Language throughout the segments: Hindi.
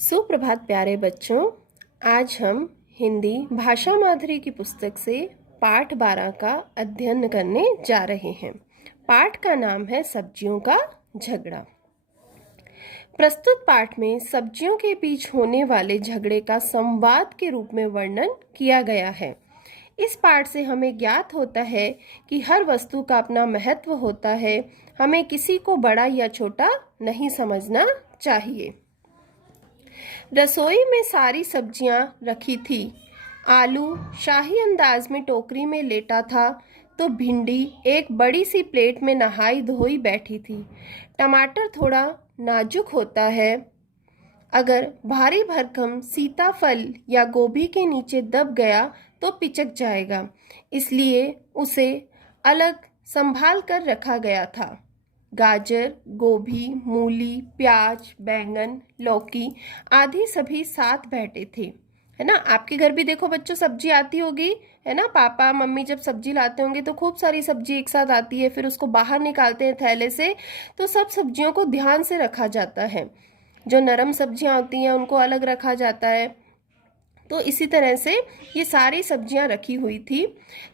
सुप्रभात प्यारे बच्चों। आज हम हिंदी भाषा माधुरी की पुस्तक से पाठ 12 का अध्ययन करने जा रहे हैं। पाठ का नाम है सब्जियों का झगड़ा। प्रस्तुत पाठ में सब्जियों के बीच होने वाले झगड़े का संवाद के रूप में वर्णन किया गया है। इस पाठ से हमें ज्ञात होता है कि हर वस्तु का अपना महत्व होता है। हमें किसी को बड़ा या छोटा नहीं समझना चाहिए। रसोई में सारी सब्जियां रखी थी। आलू शाही अंदाज में टोकरी में लेटा था तो भिंडी एक बड़ी सी प्लेट में नहाई धोई बैठी थी। टमाटर थोड़ा नाजुक होता है, अगर भारी भरकम सीताफल या गोभी के नीचे दब गया तो पिचक जाएगा, इसलिए उसे अलग संभाल कर रखा गया था। गाजर, गोभी, मूली, प्याज, बैंगन, लौकी आदि सभी साथ बैठे थे, है ना। आपके घर भी देखो बच्चों सब्जी आती होगी, है ना। पापा मम्मी जब सब्जी लाते होंगे तो खूब सारी सब्जी एक साथ आती है, फिर उसको बाहर निकालते हैं थैले से, तो सब सब्जियों को ध्यान से रखा जाता है। जो नरम सब्जियां होती हैं उनको अलग रखा जाता है। तो इसी तरह से ये सारी सब्जियां रखी हुई थी।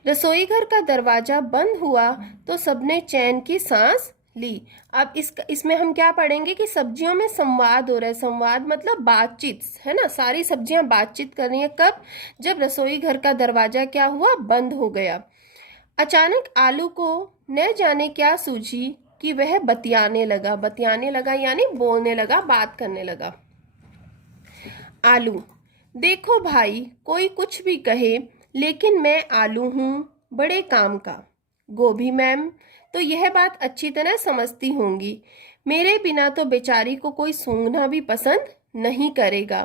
रसोई घर का दरवाजा बंद हुआ तो सबने चैन की सांस ली। अब इसमें हम क्या पढ़ेंगे कि सब्जियों में संवाद हो रहा है। संवाद मतलब बातचीत, है ना। सारी सब्जियां बातचीत कर रही हैं। कब? जब रसोई घर का दरवाजा क्या हुआ? बंद हो गया। अचानक आलू को न जाने क्या सूझी कि वह बतियाने लगा यानी बोलने लगा, बात करने लगा। आलू: देखो भाई, कोई कुछ भी कहे लेकिन मैं आलू हूँ, बड़े काम का। गोभी: मैम तो यह बात अच्छी तरह समझती होंगी, मेरे बिना तो बेचारी को कोई सूंघना भी पसंद नहीं करेगा,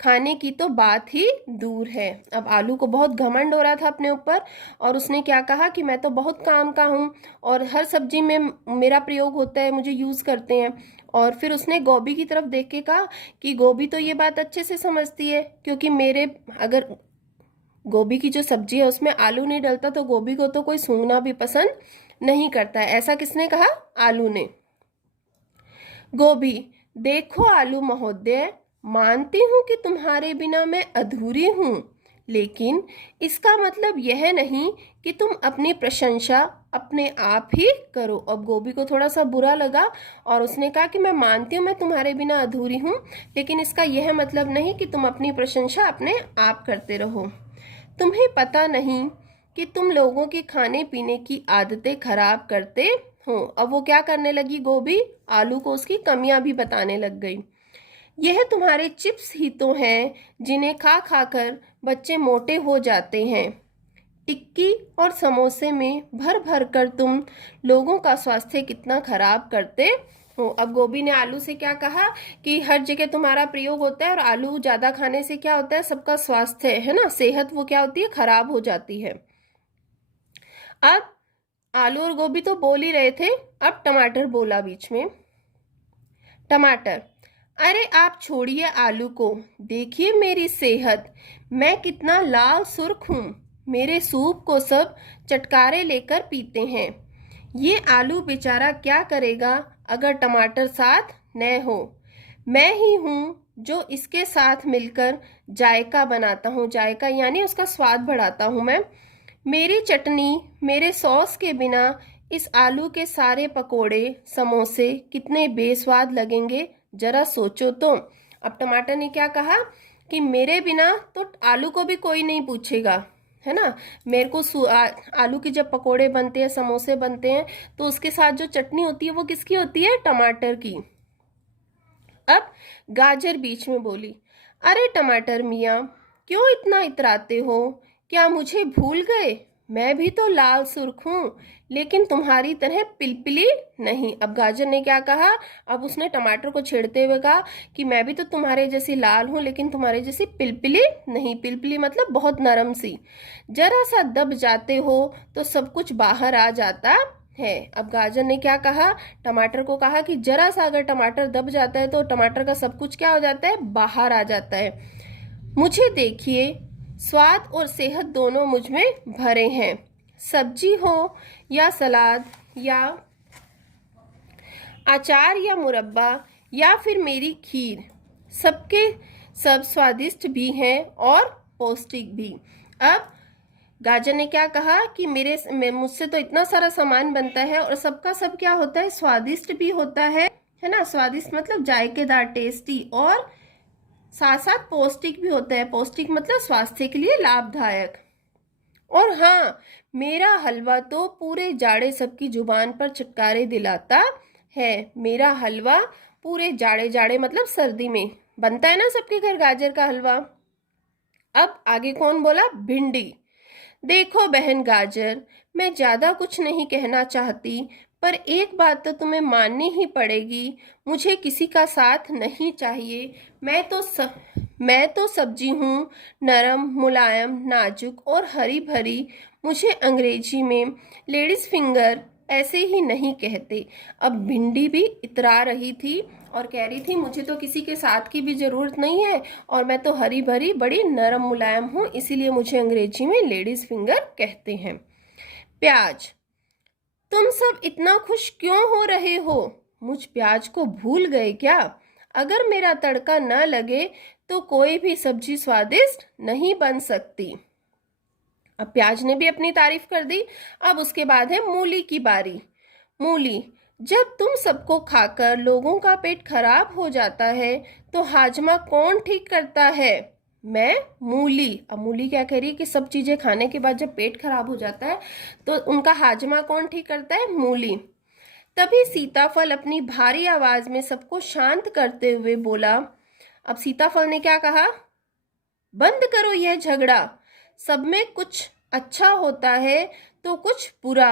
खाने की तो बात ही दूर है। अब आलू को बहुत घमंड हो रहा था अपने ऊपर, और उसने क्या कहा कि मैं तो बहुत काम का हूँ और हर सब्जी में मेरा प्रयोग होता है, मुझे यूज़ करते हैं। और फिर उसने गोभी की तरफ देख के कहा कि गोभी तो ये बात अच्छे से समझती है, क्योंकि अगर गोभी की जो सब्जी है उसमें आलू नहीं डलता तो गोभी को तो कोई सूंघना भी पसंद नहीं करता है। ऐसा किसने कहा? आलू ने। गोभी: देखो आलू महोदय, मानती हूं कि तुम्हारे बिना मैं अधूरी हूं, लेकिन इसका मतलब यह नहीं कि तुम अपनी प्रशंसा अपने आप ही करो। अब गोभी को थोड़ा सा बुरा लगा और उसने कहा कि मैं मानती हूँ मैं तुम्हारे बिना अधूरी हूँ, लेकिन इसका यह मतलब नहीं कि तुम अपनी प्रशंसा अपने आप करते रहो। तुम्हें पता नहीं कि तुम लोगों की खाने पीने की आदतें खराब करते हो। अब वो क्या करने लगी? गोभी आलू को उसकी कमियां भी बताने लग गई। यह तुम्हारे चिप्स ही तो हैं जिन्हें खा खा कर बच्चे मोटे हो जाते हैं। टिक्की और समोसे में भर भर कर तुम लोगों का स्वास्थ्य कितना खराब करते हो। अब गोभी ने आलू से क्या कहा कि हर जगह तुम्हारा प्रयोग होता है और आलू ज्यादा खाने से क्या होता है? सबका स्वास्थ्य, है ना, सेहत वो क्या होती है? खराब हो जाती है। अब आलू और गोभी तो बोल ही रहे थे, अब टमाटर बोला बीच में। टमाटर: अरे आप छोड़िए आलू को, देखिए मेरी सेहत, मैं कितना लाल सुर्ख हूँ, मेरे सूप को सब चटकारे लेकर पीते हैं। ये आलू बेचारा क्या करेगा अगर टमाटर साथ न हो। मैं ही हूँ जो इसके साथ मिलकर जायका बनाता हूँ। जायका यानी उसका स्वाद बढ़ाता हूँ मैं। मेरी चटनी, मेरे सॉस के बिना इस आलू के सारे पकोड़े समोसे कितने बेस्वाद लगेंगे, जरा सोचो तो। अब टमाटर ने क्या कहा कि मेरे बिना तो आलू को भी कोई नहीं पूछेगा, है ना। मेरे को आलू के जब पकोड़े बनते हैं, समोसे बनते हैं, तो उसके साथ जो चटनी होती है वो किसकी होती है? टमाटर की। अब गाजर बीच में बोली: अरे टमाटर मियाँ, क्यों इतना इतराते हो? क्या मुझे भूल गए? मैं भी तो लाल सुर्ख हूँ, लेकिन तुम्हारी तरह पिलपिली नहीं। अब गाजर ने क्या कहा? अब उसने टमाटर को छेड़ते हुए कहा कि मैं भी तो तुम्हारे जैसी लाल हूँ, लेकिन तुम्हारे जैसी पिलपिली नहीं। पिलपिली मतलब बहुत नरम सी। जरा सा दब जाते हो तो सब कुछ बाहर आ जाता है। अब गाजर ने क्या कहा? टमाटर को कहा कि जरा सा अगर टमाटर दब जाता है तो टमाटर का सब कुछ क्या हो जाता है? बाहर आ जाता है। मुझे देखिए, स्वाद और सेहत दोनों मुझ में भरे हैं। सब्जी हो या सलाद या अचार या मुरब्बा या फिर मेरी खीर, सबके सब स्वादिष्ट भी हैं और पौष्टिक भी। अब गाजर ने क्या कहा कि मुझसे तो इतना सारा सामान बनता है और सबका सब क्या होता है, स्वादिष्ट भी होता है ना। स्वादिष्ट मतलब जायकेदार, टेस्टी, और साथ साथ पौष्टिक भी होता है। पौष्टिक मतलब स्वास्थ्य के लिए लाभदायक। और हाँ, मेरा हलवा तो पूरे जाड़े सबकी जुबान पर चटकारे दिलाता है। मेरा हलवा पूरे जाड़े जाड़े मतलब सर्दी में बनता है ना सबके घर गाजर का हलवा। अब आगे कौन बोला, भिंडी। देखो बहन गाजर, मैं ज्यादा कुछ नहीं कहना चाहती, पर एक बात तो तुम्हें माननी ही पड़ेगी, मुझे किसी का साथ नहीं चाहिए। मैं तो सब्जी हूँ, नरम, मुलायम, नाजुक और हरी भरी। मुझे अंग्रेजी में लेडीज फिंगर ऐसे ही नहीं कहते। अब भिंडी भी इतरा रही थी और कह रही थी मुझे तो किसी के साथ की भी जरूरत नहीं है, और मैं तो हरी भरी बड़ी नरम मुलायम हूँ, इसीलिए मुझे अंग्रेजी में लेडीज फिंगर कहते हैं। प्याज। तुम सब इतना खुश क्यों हो रहे हो? मुझ प्याज को भूल गए क्या? अगर मेरा तड़का न लगे तो कोई भी सब्जी स्वादिष्ट नहीं बन सकती। अब प्याज ने भी अपनी तारीफ कर दी। अब उसके बाद है मूली की बारी। मूली। जब तुम सबको खाकर लोगों का पेट खराब हो जाता है तो हाजमा कौन ठीक करता है? मैं, मूली। अब मूली क्या कह रही है कि सब चीजें खाने के बाद जब पेट खराब हो जाता है तो उनका हाजमा कौन ठीक करता है? मूली। तभी सीताफल अपनी भारी आवाज में सबको शांत करते हुए बोला। अब सीताफल ने क्या कहा? बंद करो यह झगड़ा। सब में कुछ अच्छा होता है तो कुछ बुरा।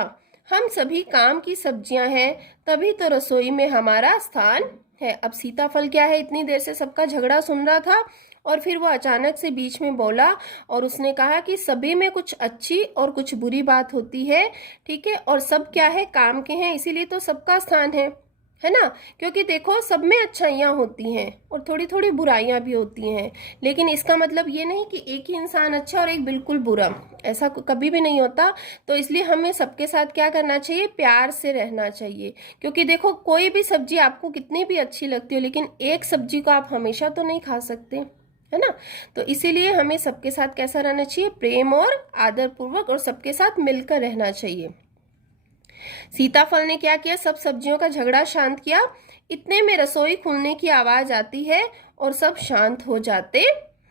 हम सभी काम की सब्जियां हैं, तभी तो रसोई में हमारा स्थान है। अब सीताफल क्या है, इतनी देर से सबका झगड़ा सुन रहा था और फिर वो अचानक से बीच में बोला और उसने कहा कि सभी में कुछ अच्छी और कुछ बुरी बात होती है, ठीक है, और सब क्या है, काम के हैं, इसीलिए तो सबका स्थान है ना। क्योंकि देखो सब में अच्छाइयाँ होती हैं और थोड़ी थोड़ी बुराइयां भी होती हैं, लेकिन इसका मतलब ये नहीं कि एक ही इंसान अच्छा और एक बिल्कुल बुरा, ऐसा कभी भी नहीं होता। तो इसलिए हमें सबके साथ क्या करना चाहिए, प्यार से रहना चाहिए। क्योंकि देखो कोई भी सब्जी आपको कितनी भी अच्छी लगती हो, लेकिन एक सब्जी को आप हमेशा तो नहीं खा सकते, है ना। तो इसीलिए हमें सबके साथ कैसा रहना चाहिए, प्रेम और आदर पूर्वक, और सबके साथ मिलकर रहना चाहिए। सीताफल ने क्या किया, सब सब्जियों का झगड़ा शांत किया। इतने में रसोई खुलने की आवाज आती है और सब शांत हो जाते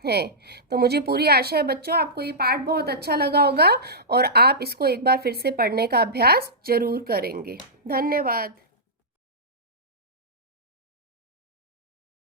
हैं। तो मुझे पूरी आशा है बच्चों आपको ये पाठ बहुत अच्छा लगा होगा और आप इसको एक बार फिर से पढ़ने का अभ्यास जरूर करेंगे। धन्यवाद।